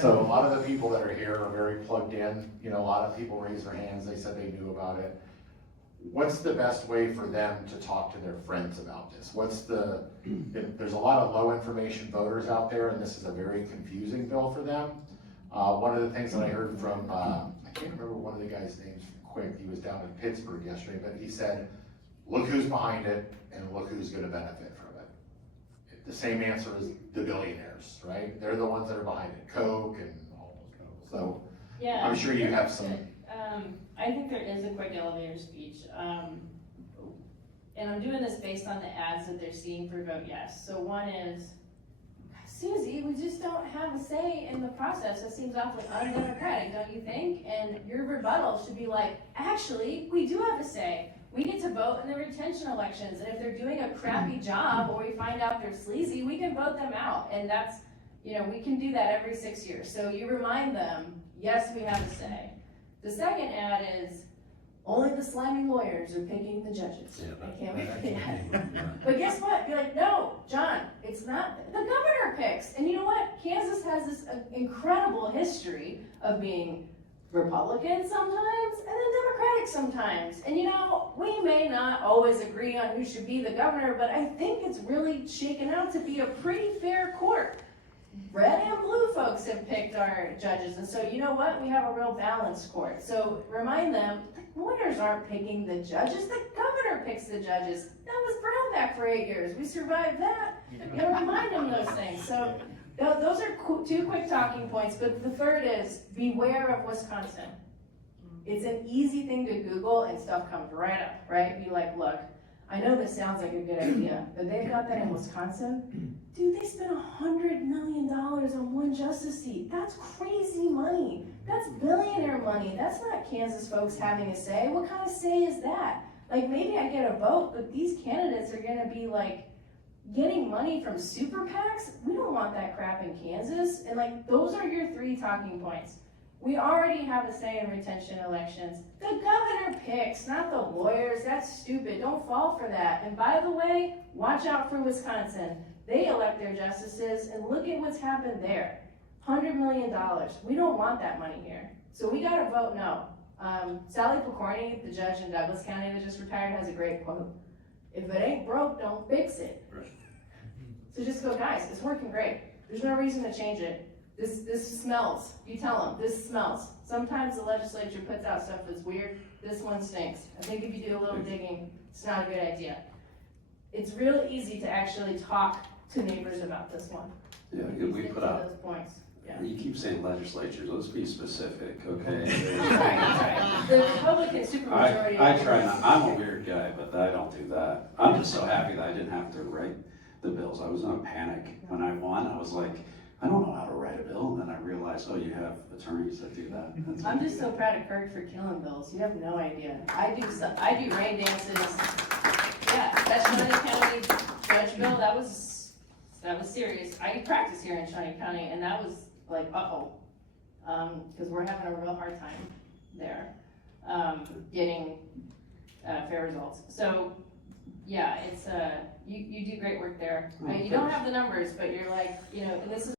So a lot of the people that are here are very plugged in. You know, a lot of people raised their hands, they said they knew about it. What's the best way for them to talk to their friends about this? There's a lot of low information voters out there, and this is a very confusing bill for them. One of the things that I heard from, I can't remember one of the guy's names quick, he was down in Pittsburgh yesterday, but he said, look who's behind it and look who's gonna benefit from it. The same answer as the billionaires, right? They're the ones that are behind it, Coke and all those people. So yeah, I'm sure you have some. I think there is a quick elevator speech. And I'm doing this based on the ads that they're seeing for Vote Yes. So one is, Susie, we just don't have a say in the process. That seems awfully undemocratic, don't you think? And your rebuttal should be like, actually, we do have a say. We get to vote in the retention elections. And if they're doing a crappy job or we find out they're sleazy, we can vote them out. And that's, you know, we can do that every 6 years. So you remind them, yes, we have a say. The second ad is, only the slimy lawyers are picking the judges. Yeah, I can't wait for that. But guess what? Be like, no, John, it's not, the governor picks. And you know what? Kansas has this incredible history of being Republican sometimes and then Democratic sometimes. And you know, we may not always agree on who should be the governor, but I think it's really shaken out to be a pretty fair court. Red and blue folks have picked our judges, and so you know what? We have a real balanced court. So remind them, the lawyers aren't picking the judges, the governor picks the judges. That was Brownback for 8 years. We survived that. You gotta remind them those things. So those are two quick talking points, but the third is beware of Wisconsin. It's an easy thing to Google and stuff comes right up, right? Be like, look, I know this sounds like a good idea, but they've got that in Wisconsin. Dude, they spent $100 million on one justice seat. That's crazy money. That's billionaire money. That's not Kansas folks having a say. What kind of say is that? Like, maybe I get a vote, but these candidates are gonna be like getting money from super PACs. We don't want that crap in Kansas. And like, those are your 3 talking points. We already have a say in retention elections. The governor picks, not the lawyers. That's stupid. Don't fall for that. And by the way, watch out for Wisconsin. They elect their justices, and look at what's happened there. $100 million. We don't want that money here. So we gotta vote no. Sally Pokorny, the judge in Douglas County that just retired, has a great quote. If it ain't broke, don't fix it. Right. So just go, guys, it's working great. There's no reason to change it. This smells. You tell them, this smells. Sometimes the legislature puts out stuff that's weird. This one stinks. I think if you do a little digging, it's not a good idea. It's real easy to actually talk to neighbors about this one. Yeah, we put out, those points. Yeah. you keep saying legislatures, let's be specific, okay? That's right. The Republican supermajority. I try not, I'm a weird guy, but I don't do that. I'm just so happy that I didn't have to write the bills. I was in a panic when I won. I was like, I don't know how to write a bill, and then I realized, oh, you have attorneys that do that. I'm just so proud of Kirk for killing bills. You have no idea. I do rain dances. Yeah, that Shawnee County judge bill, that was serious. I practice here in Shawnee County, and that was like, because we're having a real hard time there getting fair results. So yeah, it's you do great work there. You don't have the numbers, but you're like, you know, and this is